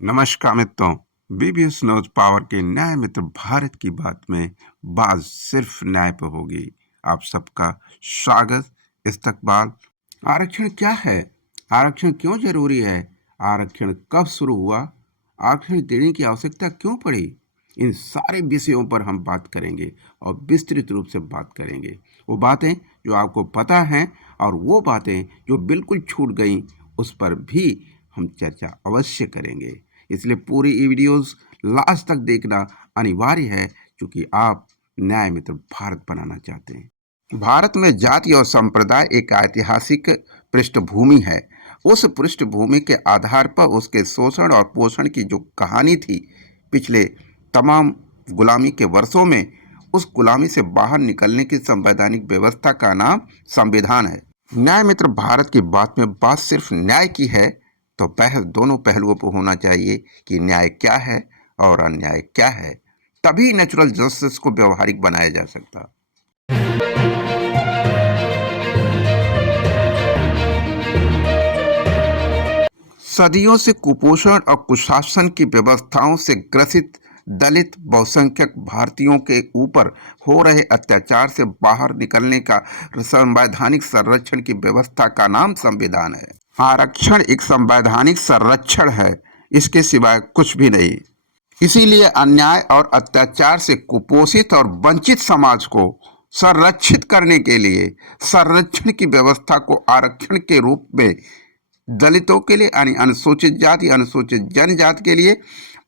नमस्कार मित्रों। BBS news power के न्याय मित्र भारत की बात में बात सिर्फ न्याय पर होगी। आप सबका स्वागत। इस्तकबाल। आरक्षण क्या है? आरक्षण क्यों जरूरी है? आरक्षण कब शुरू हुआ? आरक्षण देने की आवश्यकता क्यों पड़ी? इन सारे विषयों पर हम बात करेंगे और विस्तृत रूप से बात करेंगे। वो बातें जो आपको पता हैं और वो बातें जो बिल्कुल छूट गई उस पर भी हम चर्चा अवश्य करेंगे। इसलिए पूरी वीडियोस लास्ट तक देखना अनिवार्य है, क्योंकि आप न्याय मित्र भारत बनाना चाहते हैं। भारत में जाति और संप्रदाय एक ऐतिहासिक पृष्ठभूमि है। उस पृष्ठभूमि के आधार पर उसके शोषण और पोषण की जो कहानी थी पिछले तमाम गुलामी के वर्षों में, उस गुलामी से बाहर निकलने की संवैधानिक व्यवस्था का नाम संविधान है। न्याय मित्र भारत की बात में बात सिर्फ न्याय की है, तो बहस दोनों पहलुओं पर होना चाहिए कि न्याय क्या है और अन्याय क्या है। तभी नेचुरल जस्टिस को व्यवहारिक बनाया जा सकता। सदियों से कुपोषण और कुशासन की व्यवस्थाओं से ग्रसित दलित बहुसंख्यक भारतीयों के ऊपर हो रहे अत्याचार से बाहर निकलने का संवैधानिक संरक्षण की व्यवस्था का नाम संविधान है। आरक्षण एक संवैधानिक संरक्षण है, इसके सिवाय कुछ भी नहीं। इसीलिए अन्याय और अत्याचार से कुपोषित और वंचित समाज को संरक्षित करने के लिए संरक्षण की व्यवस्था को आरक्षण के रूप में दलितों के लिए यानी अनुसूचित जाति अनुसूचित जनजाति के लिए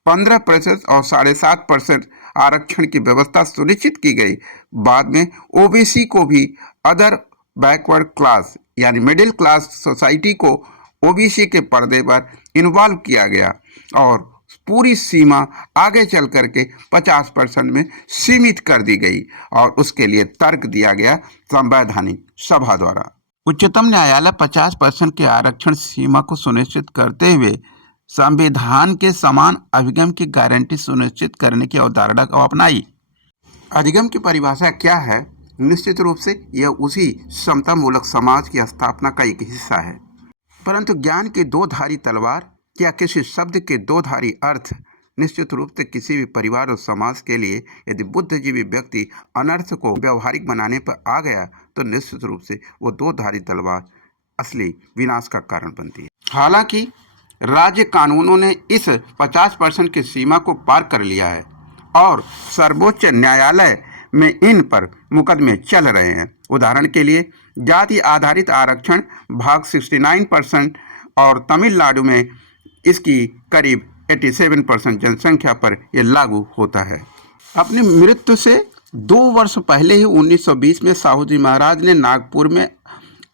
15% और 7.5% आरक्षण की व्यवस्था सुनिश्चित की गई। बाद में ओबीसी को भी अदर बैकवर्ड क्लास यानी मिडिल क्लास सोसाइटी को ओबीसी के पर्दे पर इन्वॉल्व किया गया और पूरी सीमा आगे चल करके 50% में सीमित कर दी गई और उसके लिए तर्क दिया गया संवैधानिक सभा द्वारा। उच्चतम न्यायालय 50% के आरक्षण सीमा को सुनिश्चित करते हुए संविधान के समान अभिगम की गारंटी सुनिश्चित करने की अवधारणा को अपनाई। अधिगम की परिभाषा क्या है? निश्चित रूप से यह उसी समतामूलक समाज की स्थापना का एक हिस्सा है। परंतु ज्ञान की दो धारी तलवार या किसी शब्द के दो धारी अर्थ निश्चित रूप से किसी भी परिवार और समाज के लिए यदि बुद्धिजीवी व्यक्ति अनर्थ को व्यवहारिक बनाने पर आ गया तो निश्चित रूप से वो दो धारी तलवार असली विनाश का कारण बनती है। हालांकि राज्य कानूनों ने इस 50% की सीमा को पार कर लिया है और सर्वोच्च न्यायालय में इन पर मुकदमे चल रहे हैं। उदाहरण के लिए जाति आधारित आरक्षण भाग 69% और तमिलनाडु में इसकी करीब 87% जनसंख्या पर यह लागू होता है। अपनी मृत्यु से 2 वर्ष पहले ही 1920 में साहू जी महाराज ने नागपुर में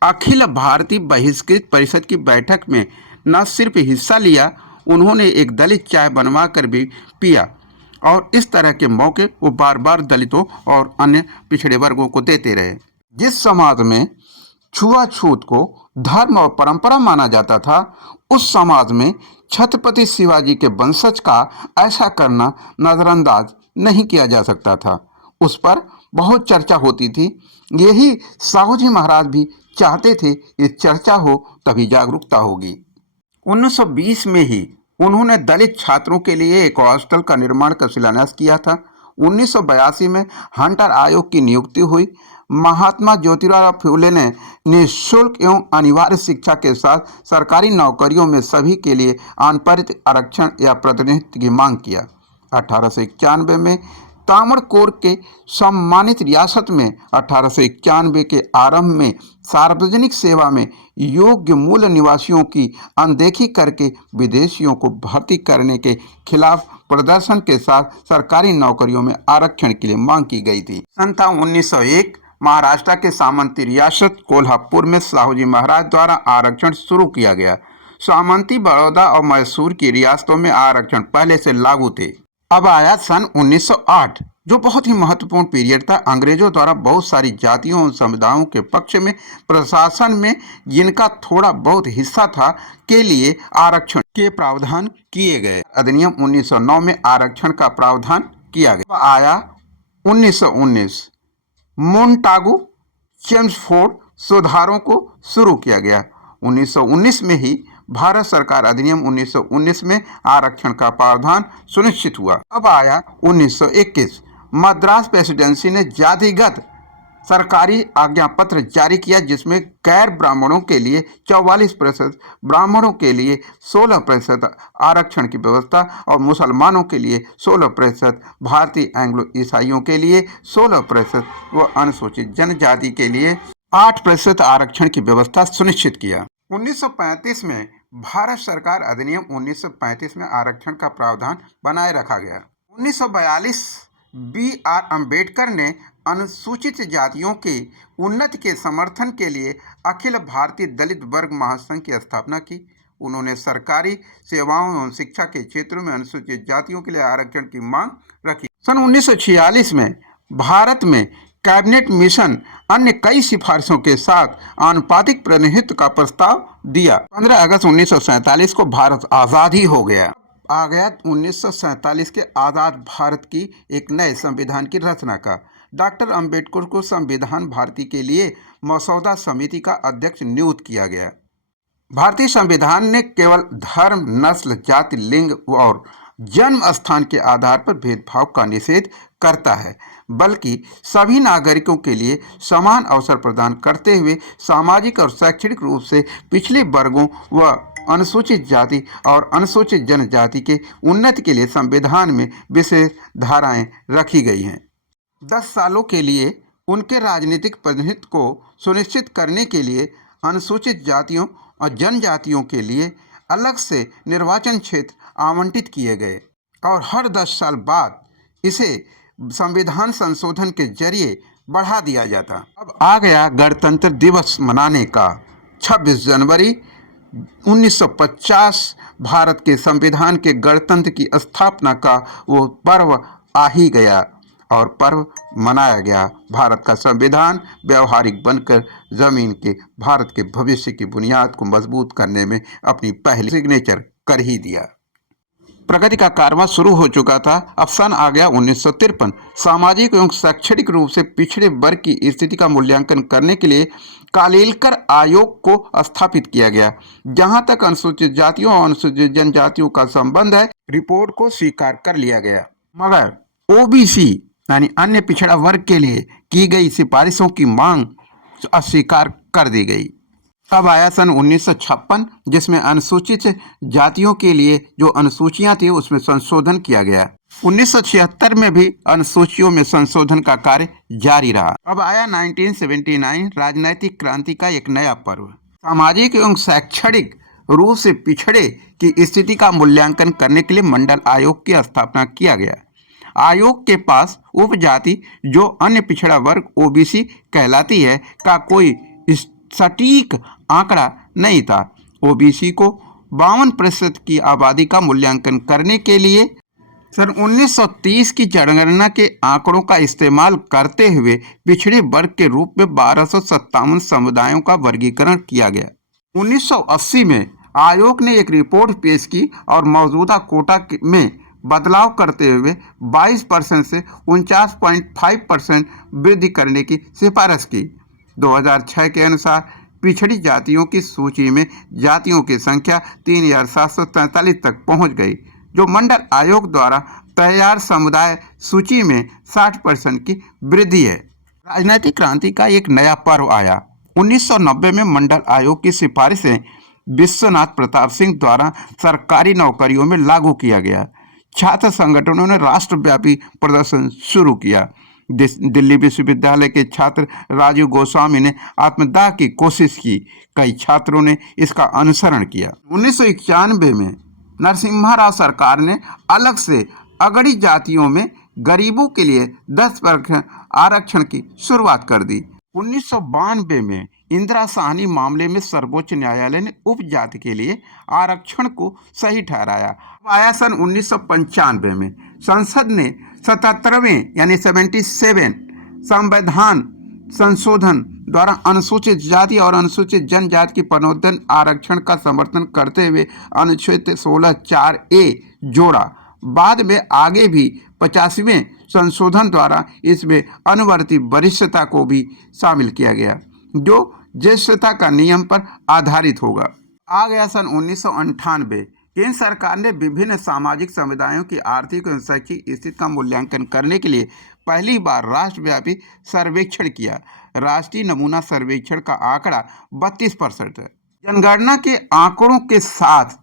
अखिल भारतीय बहिष्कृत परिषद की बैठक में न सिर्फ हिस्सा लिया, उन्होंने एक दलित चाय बनवा कर भी पिया और इस तरह के मौके वो बार बार दलितों और अन्य पिछड़े वर्गों को देते रहे। जिस समाज में छुआछूत को धर्म और परंपरा माना जाता था, उस समाज में छत्रपति शिवाजी के वंशज का ऐसा करना नजरअंदाज नहीं किया जा सकता था। उस पर बहुत चर्चा होती थी। यही साहू जी महाराज भी चाहते थे कि चर्चा हो तभी जागरूकता होगी। 1920 में ही उन्होंने दलित छात्रों के लिए एक हॉस्टल का निर्माण का शिलान्यास किया था। 1982 में हंटर आयोग की नियुक्ति हुई। महात्मा ज्योतिराव फुले ने निःशुल्क एवं अनिवार्य शिक्षा के साथ सरकारी नौकरियों में सभी के लिए अनपरित आरक्षण या प्रतिनिधित्व की मांग किया। 1891 में तामड़कोर के सम्मानित रियासत में 1891 के आरंभ में सार्वजनिक सेवा में योग्य मूल निवासियों की अनदेखी करके विदेशियों को भर्ती करने के खिलाफ प्रदर्शन के साथ सरकारी नौकरियों में आरक्षण के लिए मांग की गई थी। सन 1901 महाराष्ट्र के सामंती रियासत कोल्हापुर में साहू जी महाराज द्वारा आरक्षण शुरू किया गया। सामंती बड़ौदा और मैसूर की रियासतों में आरक्षण पहले से लागू थे। अब आया सन 1908, जो बहुत ही महत्वपूर्ण पीरियड था। अंग्रेजों द्वारा बहुत सारी जातियों और समुदायों के पक्ष में प्रशासन में जिनका थोड़ा बहुत हिस्सा था के लिए आरक्षण के प्रावधान किए गए। अधिनियम 1909 में आरक्षण का प्रावधान किया गया। आया 1919, मोन्टागू चेम्सफोर्ड सुधारों को शुरू किया गया। 1919 में ही भारत सरकार अधिनियम 1919 में आरक्षण का प्रावधान सुनिश्चित हुआ। अब आया 1921। मद्रास प्रेसिडेंसी ने जातिगत सरकारी आज्ञा पत्र जारी किया, जिसमें गैर ब्राह्मणों के लिए 44%, ब्राह्मणों के लिए 16% आरक्षण की व्यवस्था और मुसलमानों के लिए 16%, भारतीय एंग्लो ईसाइयों के लिए 16% व अनुसूचित जनजाति के लिए 8% आरक्षण की व्यवस्था सुनिश्चित किया। 1935 में भारत सरकार अधिनियम 1935 में आरक्षण का प्रावधान बनाए रखा गया। 1942 B.R. अम्बेडकर ने अनुसूचित जातियों की उन्नति के समर्थन के लिए अखिल भारतीय दलित वर्ग महासंघ की स्थापना की। उन्होंने सरकारी सेवाओं एवं शिक्षा के क्षेत्रों में अनुसूचित जातियों के लिए आरक्षण की मांग रखी। सन 1946 में भारत में कैबिनेट मिशन अन्य कई सिफारिशों के साथ आनुपातिक प्रतिनिधित्व का प्रस्ताव दिया। 15 अगस्त 1947 को भारत आज़ाद ही हो गया। आ गया 1947 के आज़ाद भारत की एक नए संविधान की रचना का। डॉक्टर अंबेडकर को संविधान भारती के लिए मसौदा समिति का अध्यक्ष नियुक्त किया गया। भारतीय संविधान ने केवल धर्म, नस्ल, जाति, लिंग और जन्म स्थान के आधार पर भेदभाव का निषेध करता है, बल्कि सभी नागरिकों के लिए समान अवसर प्रदान करते हुए सामाजिक और शैक्षणिक रूप से पिछड़े वर्गों व अनुसूचित जाति और अनुसूचित जनजाति के उन्नति के लिए संविधान में विशेष धाराएं रखी गई हैं। 10 सालों के लिए उनके राजनीतिक प्रतिनिधित्व को सुनिश्चित करने के लिए अनुसूचित जातियों और जनजातियों के लिए अलग से निर्वाचन क्षेत्र आवंटित किए गए और हर 10 साल बाद इसे संविधान संशोधन के जरिए बढ़ा दिया जाता। अब आ गया गणतंत्र दिवस मनाने का। 26 जनवरी 1950 भारत के संविधान के गणतंत्र की स्थापना का वो पर्व आ ही गया और पर्व मनाया गया। भारत का संविधान व्यवहारिक बनकर जमीन के भारत के भविष्य की बुनियाद को मजबूत करने में अपनी पहली सिग्नेचर कर ही दिया। प्रगति का कारवां शुरू हो चुका था। अब सन आ गया 1953। सामाजिक एवं शैक्षणिक रूप से पिछड़े वर्ग की स्थिति का मूल्यांकन करने के लिए कालेलकर आयोग को स्थापित किया गया। जहां तक अनुसूचित जातियों और अनुसूचित जनजातियों का संबंध है, रिपोर्ट को स्वीकार कर लिया गया, मगर ओबीसी यानी अन्य पिछड़ा वर्ग के लिए की गई सिफारिशों की मांग अस्वीकार कर दी गई। अब आया सन 1956, जिसमें अनुसूचित जातियों के लिए जो अनुसूचियां थी उसमें संशोधन किया गया। 1976 में भी अनुसूचियों में संशोधन का कार्य जारी रहा। अब आया 1979, राजनैतिक क्रांति का एक नया पर्व। सामाजिक एवं शैक्षणिक रूप से पिछड़े की स्थिति का मूल्यांकन करने के लिए मंडल आयोग की स्थापना किया गया। आयोग के पास उपजाति जो अन्य पिछड़ा वर्ग ओबीसी कहलाती है का कोई सटीक आंकड़ा नहीं था। ओबीसी को 52% की आबादी का मूल्यांकन करने के लिए सन 1930 की जनगणना के आंकड़ों का इस्तेमाल करते हुए पिछड़े वर्ग के रूप में 1257 समुदायों का वर्गीकरण किया गया। 1980 में आयोग ने एक रिपोर्ट पेश की और मौजूदा कोटा में बदलाव करते हुए 22% से 49.5% वृद्धि करने की सिफारिश की। 2006 के अनुसार पिछड़ी जातियों की सूची में जातियों की संख्या 3743 तक पहुंच गई, जो मंडल आयोग द्वारा तैयार समुदाय सूची में 60% की वृद्धि है। राजनीतिक क्रांति का एक नया पर्व आया। 1990 में मंडल आयोग की सिफारिशें विश्वनाथ प्रताप सिंह द्वारा सरकारी नौकरियों में लागू किया गया। छात्र संगठनों ने राष्ट्रव्यापी प्रदर्शन शुरू किया। दिल्ली विश्वविद्यालय के छात्र राजीव गोस्वामी ने आत्मदाह की कोशिश की। कई छात्रों ने इसका अनुसरण किया। 1991 में नरसिम्हा राव सरकार ने अलग से अगड़ी जातियों में गरीबों के लिए 10% आरक्षण की शुरुआत कर दी। 1992 में इंदिरा साहनी मामले में सर्वोच्च न्यायालय ने उपजाति के लिए आरक्षण को सही ठहराया। आया सन 1995 में संसद ने 77वें यानी 77 संविधान संशोधन द्वारा अनुसूचित जाति और अनुसूचित जनजाति की पदोन्नति आरक्षण का समर्थन करते हुए अनुच्छेद 16(4)(a) जोड़ा। बाद में आगे भी 85वें संशोधन द्वारा इसमें अनुवर्ती वरिष्ठता को भी शामिल किया गया, जो ज्येष्ठता का नियम पर आधारित होगा। आ गया सन 1998। केंद्र सरकार ने विभिन्न सामाजिक समुदायों की आर्थिक और शैक्षिक स्थिति का मूल्यांकन करने के लिए पहली बार राष्ट्रव्यापी सर्वेक्षण किया। राष्ट्रीय नमूना सर्वेक्षण का आंकड़ा 32% है। जनगणना के आंकड़ों के साथ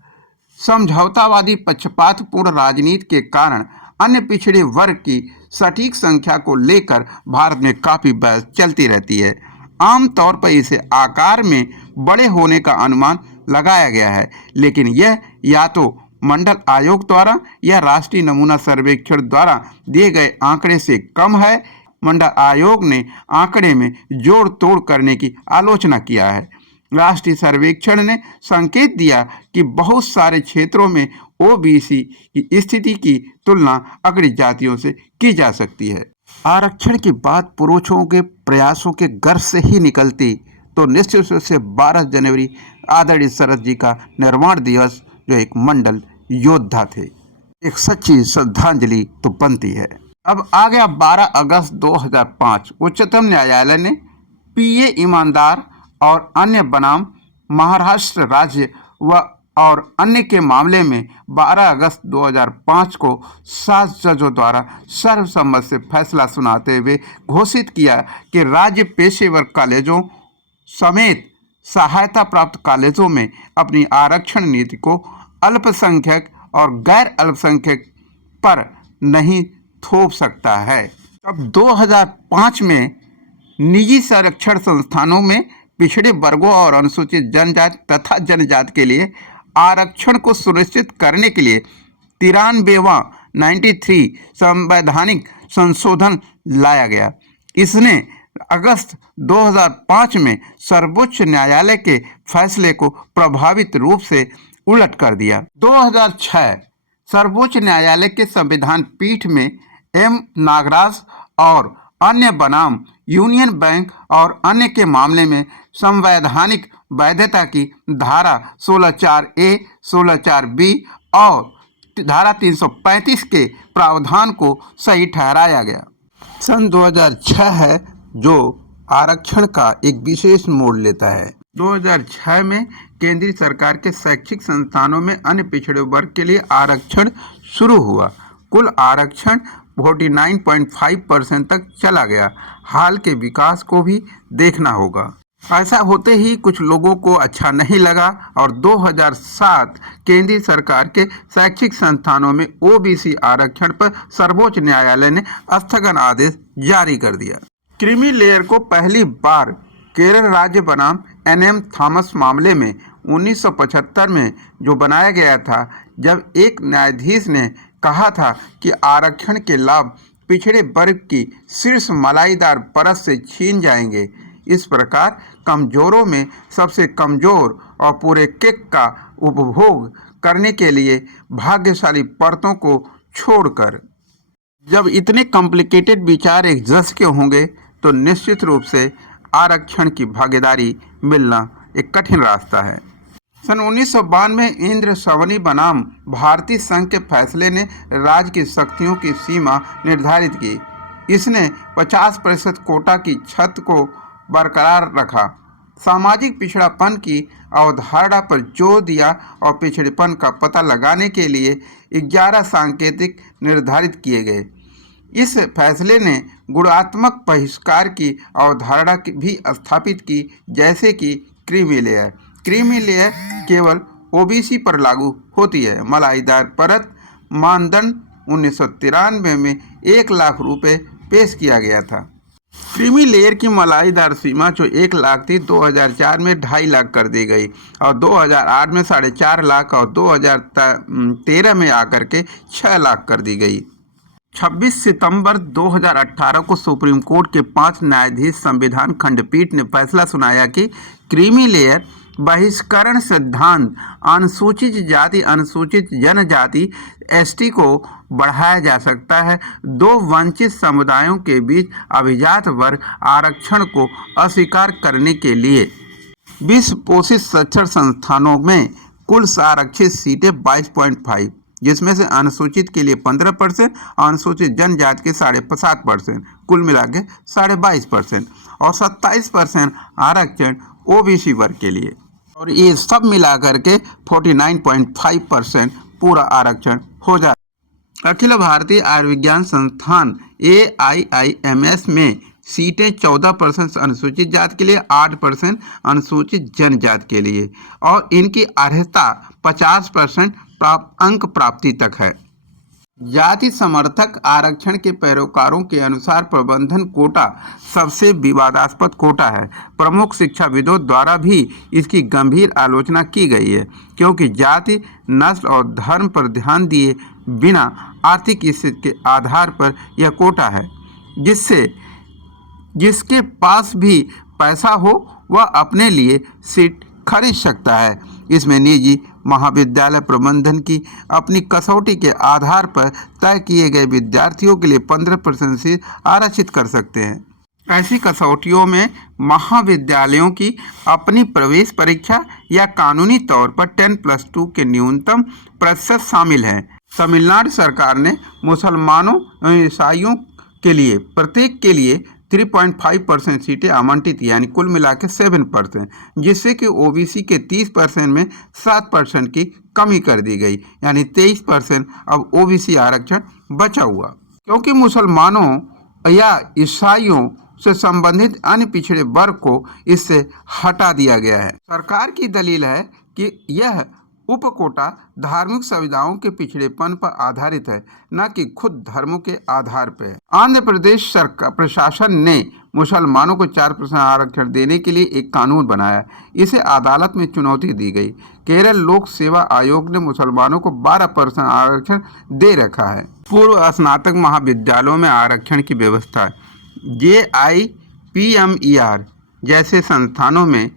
समझौतावादी पक्षपातपूर्ण राजनीति के कारण अन्य पिछड़े वर्ग की सटीक संख्या को लेकर भारत में काफी बहस चलती रहती है। आमतौर पर इसे आकार में बड़े होने का अनुमान लगाया गया है, लेकिन यह या तो मंडल आयोग द्वारा या राष्ट्रीय नमूना सर्वेक्षण द्वारा दिए गए आंकड़े से कम है। मंडल आयोग ने आंकड़े में जोड़ तोड़ करने की आलोचना किया है। राष्ट्रीय सर्वेक्षण ने संकेत दिया कि बहुत सारे क्षेत्रों में ओबीसी की स्थिति की तुलना अग्रणी जातियों से की जा सकती है। आरक्षण की बात पुरुषों के प्रयासों के गर्भ से ही निकलती तो निश्चित रूप से 12 जनवरी आदरणीय शरद जी का निर्वाण दिवस जो एक मंडल योद्धा थे, एक सच्ची श्रद्धांजलि तो बनती है। अब आ गया 12 अगस्त 2005। उच्चतम न्यायालय ने पीए ईमानदार और अन्य बनाम महाराष्ट्र राज्य व और अन्य के मामले में 12 अगस्त 2005 को 7 जजों द्वारा सर्वसम्मत से फैसला सुनाते हुए घोषित किया कि राज्य पेशेवर कॉलेजों समेत सहायता प्राप्त कॉलेजों में अपनी आरक्षण नीति को अल्पसंख्यक और गैर अल्पसंख्यक पर नहीं थोप सकता है। अब 2005 में निजी संरक्षण संस्थानों में पिछड़े वर्गों और अनुसूचित जनजाति तथा जनजाति के लिए आरक्षण को सुनिश्चित करने के लिए 93वां 93 संवैधानिक संशोधन लाया गया। इसने अगस्त 2005 में सर्वोच्च न्यायालय के फैसले को प्रभावित रूप से उलट कर दिया। 2006 सर्वोच्च न्यायालय के संविधान पीठ में एम नागराज और अन्य बनाम यूनियन बैंक और अन्य के मामले में संवैधानिक वैधता की धारा 16(4)A, 16(4)B और धारा 335 के प्रावधान को सही ठहराया गया। सन 2006 है जो आरक्षण का एक विशेष मोड़ लेता है। 2006 में केंद्रीय सरकार के शैक्षिक संस्थानों में अन्य पिछड़े वर्ग के लिए आरक्षण शुरू हुआ। कुल आरक्षण 49.5% तक चला गया। हाल के विकास को भी देखना होगा। ऐसा होते ही कुछ लोगों को अच्छा नहीं लगा और 2007 केंद्रीय सरकार के शैक्षिक संस्थानों में ओबीसी आरक्षण पर सर्वोच्च न्यायालय ने स्थगन आदेश जारी कर दिया। क्रीमी लेयर को पहली बार केरल राज्य बनाम एनएम थॉमस मामले में 1975 में जो बनाया गया था, जब एक न्यायाधीश ने कहा था कि आरक्षण के लाभ पिछड़े वर्ग की शीर्ष मलाईदार परत से छीन जाएंगे। इस प्रकार कमजोरों में सबसे कमजोर और पूरे केक का उपभोग करने के लिए भाग्यशाली परतों को छोड़कर, जब इतने कॉम्प्लिकेटेड विचार एक जज के होंगे तो निश्चित रूप से आरक्षण की भागीदारी मिलना एक कठिन रास्ता है। सन 1992 में इंद्र सवनी बनाम भारतीय संघ के फैसले ने राज्य की शक्तियों की सीमा निर्धारित की। इसने 50% कोटा की छत को बरकरार रखा, सामाजिक पिछड़ापन की अवधारणा पर जोर दिया और पिछड़ेपन का पता लगाने के लिए 11 सांकेतिक निर्धारित किए गए। इस फैसले ने गुणात्मक बहिष्कार की अवधारणा भी स्थापित की, जैसे कि क्रीमी लेयर। क्रीमी लेयर केवल ओबीसी पर लागू होती है। मलाईदार परत मानदंड 1993 में 1 लाख रुपए पेश किया गया था। क्रीमी लेयर की मलाईदार सीमा जो 1 लाख थी, 2004 में 2.5 लाख कर दी गई और 2008 में 4.5 लाख और 2013 में आकर के 6 लाख कर दी गई। 26 सितंबर 2018 को सुप्रीम कोर्ट के 5 न्यायाधीश संविधान खंडपीठ ने फैसला सुनाया कि क्रीमी लेयर बहिष्करण सिद्धांत अनुसूचित जाति, अनुसूचित जनजाति, एसटी को बढ़ाया जा सकता है। 2 वंचित समुदायों के बीच अभिजात वर्ग आरक्षण को अस्वीकार करने के लिए विश्व पोषित शिक्षण संस्थानों में कुल आरक्षित सीटें 22.5, जिसमें से अनुसूचित के लिए 15%, अनुसूचित जनजाति के 7.5%, कुल मिला के 22.5% और 27% आरक्षण ओबीसी वर्ग के लिए। और ये सब मिला करके 49.5% पूरा आरक्षण हो जाए। अखिल भारतीय आयुर्विज्ञान संस्थान AIIMS में सीटें 14% अनुसूचित जाति के लिए, 8% अनुसूचित जनजाति के लिए, और इनकी अर्हता 50% अंक प्राप्ति तक है। जाति समर्थक आरक्षण के पैरोकारों के अनुसार प्रबंधन कोटा सबसे विवादास्पद कोटा है। प्रमुख शिक्षाविदों द्वारा भी इसकी गंभीर आलोचना की गई है, क्योंकि जाति, नस्ल और धर्म पर ध्यान दिए बिना आर्थिक स्थिति के आधार पर यह कोटा है, जिसके पास भी पैसा हो वह अपने लिए सीट खरीद सकता है। इसमें निजी महाविद्यालय प्रबंधन की अपनी कसौटी के आधार पर तय किए गए विद्यार्थियों के लिए 15% सीट आरक्षित कर सकते हैं। ऐसी कसौटियों में महाविद्यालयों की अपनी प्रवेश परीक्षा या कानूनी तौर पर 10+2 के न्यूनतम प्रतिशत शामिल है। तमिलनाडु सरकार ने मुसलमानों और ईसाइयों के लिए प्रत्येक के लिए 3.5% सीटें आवंटित, यानी कुल मिला के 7%, जिससे कि ओबीसी के 30% में 7% की कमी कर दी गई, यानी 23% अब ओबीसी आरक्षण बचा हुआ, क्योंकि मुसलमानों या ईसाइयों से संबंधित अन्य पिछड़े वर्ग को इससे हटा दिया गया है। सरकार की दलील है कि यह उपकोटा धार्मिक सुविधाओं के पिछड़ेपन पर आधारित है, न कि खुद धर्मों के आधार पर। आंध्र प्रदेश सरकार प्रशासन ने मुसलमानों को 4% आरक्षण देने के लिए एक कानून बनाया। इसे अदालत में चुनौती दी गई। केरल लोक सेवा आयोग ने मुसलमानों को 12% आरक्षण दे रखा है। पूर्व स्नातक महाविद्यालयों में आरक्षण की व्यवस्था JIPMER जैसे संस्थानों में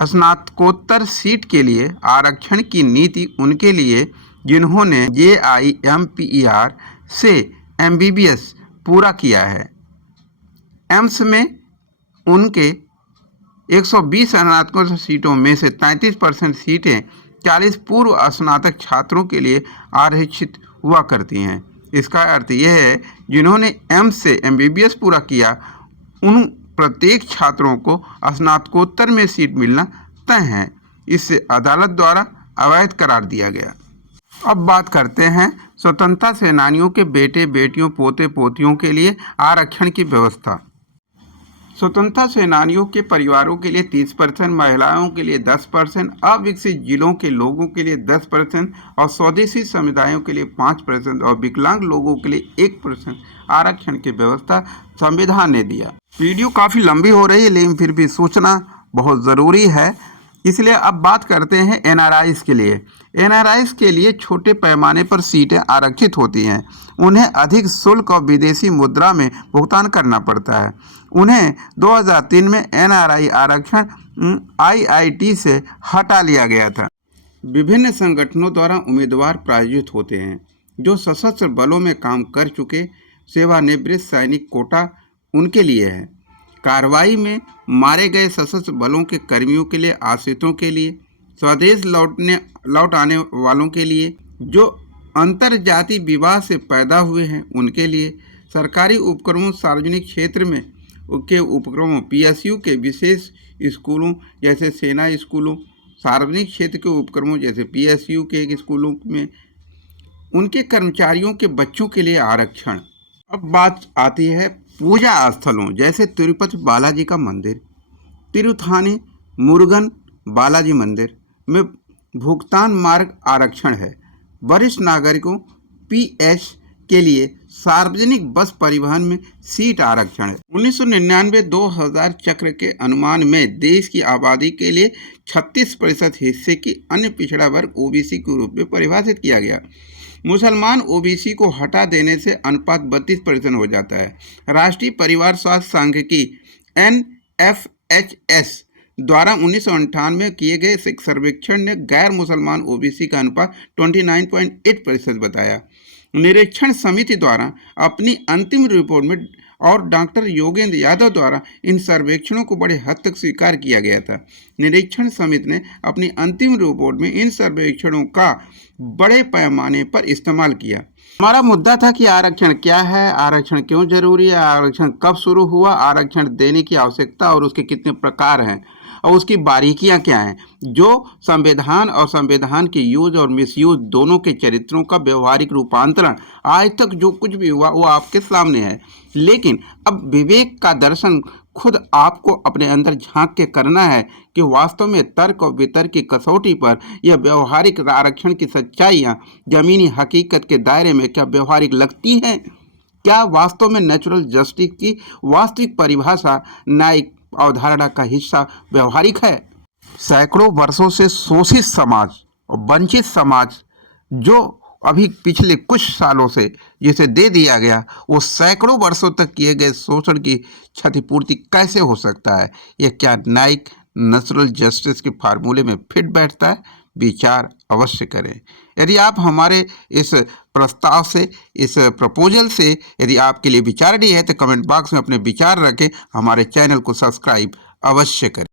स्नातकोत्तर सीट के लिए आरक्षण की नीति उनके लिए जिन्होंने JIPMER से MBBS पूरा किया है। एम्स में उनके 120 स्नातकों सीटों में से 33% सीटें 40 पूर्व स्नातक छात्रों के लिए आरक्षित हुआ करती हैं। इसका अर्थ यह है जिन्होंने एम्स से MBBS पूरा किया उन प्रत्येक छात्रों को स्नातकोत्तर में सीट मिलना तय है। इससे अदालत द्वारा अवैध करार दिया गया। अब बात करते हैं स्वतंत्रता सेनानियों के बेटे बेटियों पोते पोतियों के लिए आरक्षण की व्यवस्था। स्वतंत्रता सेनानियों के परिवारों के लिए 30%, महिलाओं के लिए 10%, अविकसित जिलों के लोगों के लिए 10% और स्वदेशी समुदायों के लिए 5% और विकलांग लोगों के लिए 1% आरक्षण की व्यवस्था संविधान ने दिया। वीडियो काफ़ी लंबी हो रही है, लेकिन फिर भी सूचना बहुत ज़रूरी है, इसलिए अब बात करते हैं NRIs के लिए। NRIs के लिए छोटे पैमाने पर सीटें आरक्षित होती हैं। उन्हें अधिक शुल्क और विदेशी मुद्रा में भुगतान करना पड़ता है। उन्हें 2003 में NRI आरक्षण IIT से हटा लिया गया था। विभिन्न संगठनों द्वारा उम्मीदवार प्रायोजित होते हैं जो सशस्त्र बलों में काम कर चुके सेवानिवृत्त सैनिक कोटा उनके लिए है। कार्रवाई में मारे गए सशस्त्र बलों के कर्मियों के लिए, आश्रितों के लिए, स्वदेश लौट आने वालों के लिए, जो अंतरजातीय विवाह से पैदा हुए हैं उनके लिए, सरकारी उपक्रमों, सार्वजनिक क्षेत्र में के उपक्रमों, PSU के विशेष स्कूलों जैसे सेना स्कूलों, सार्वजनिक क्षेत्र के उपक्रमों जैसे PSU के स्कूलों में उनके कर्मचारियों के बच्चों के लिए आरक्षण। अब बात आती है पूजा स्थलों जैसे तिरुपति बालाजी का मंदिर, तिरुथानी मुरुगन बालाजी मंदिर में भुगतान मार्ग आरक्षण है। वरिष्ठ नागरिकों PH के लिए सार्वजनिक बस परिवहन में सीट आरक्षण है। 1999-2000 चक्र के अनुमान में देश की आबादी के लिए 36% हिस्से की अन्य पिछड़ा वर्ग OBC के रूप में परिभाषित किया गया। मुसलमान OBC को हटा देने से अनुपात 32% हो जाता है। राष्ट्रीय परिवार स्वास्थ्य सांख्यिकी NFHS द्वारा 1998 में किए गए सर्वेक्षण ने गैर मुसलमान OBC का अनुपात 29.8% बताया। निरीक्षण समिति द्वारा अपनी अंतिम रिपोर्ट में और डॉक्टर योगेंद्र यादव द्वारा इन सर्वेक्षणों को बड़े हद तक स्वीकार किया गया था। निरीक्षण समिति ने अपनी अंतिम रिपोर्ट में इन सर्वेक्षणों का बड़े पैमाने पर इस्तेमाल किया। हमारा मुद्दा था कि आरक्षण क्या है, आरक्षण क्यों जरूरी है, आरक्षण कब शुरू हुआ, आरक्षण देने की आवश्यकता और उसके कितने प्रकार हैं और उसकी बारीकियां क्या हैं, जो संविधान और संविधान के यूज और मिसयूज दोनों के चरित्रों का व्यवहारिक रूपांतरण आज तक जो कुछ भी हुआ वो आपके सामने है। लेकिन अब विवेक का दर्शन खुद आपको अपने अंदर झांक के करना है कि वास्तव में तर्क और वितर्क की कसौटी पर यह व्यवहारिक आरक्षण की सच्चाइयां जमीनी हकीकत के दायरे में क्या व्यवहारिक लगती हैं। क्या वास्तव में नेचुरल जस्टिस की वास्तविक परिभाषा न्यायिक अवधारणा का हिस्सा व्यवहारिक है। सैकड़ों वर्षों से शोषित समाज और वंचित समाज जो अभी पिछले कुछ सालों से जिसे दे दिया गया, वो सैकड़ों वर्षों तक किए गए शोषण की क्षतिपूर्ति कैसे हो सकता है। यह क्या न्यायिक नेचुरल जस्टिस के फार्मूले में फिट बैठता है। विचार अवश्य करें। यदि आप हमारे इस प्रस्ताव से, इस प्रपोजल से यदि आपके लिए विचारणीय है तो कमेंट बॉक्स में अपने विचार रखें। हमारे चैनल को सब्सक्राइब अवश्य करें।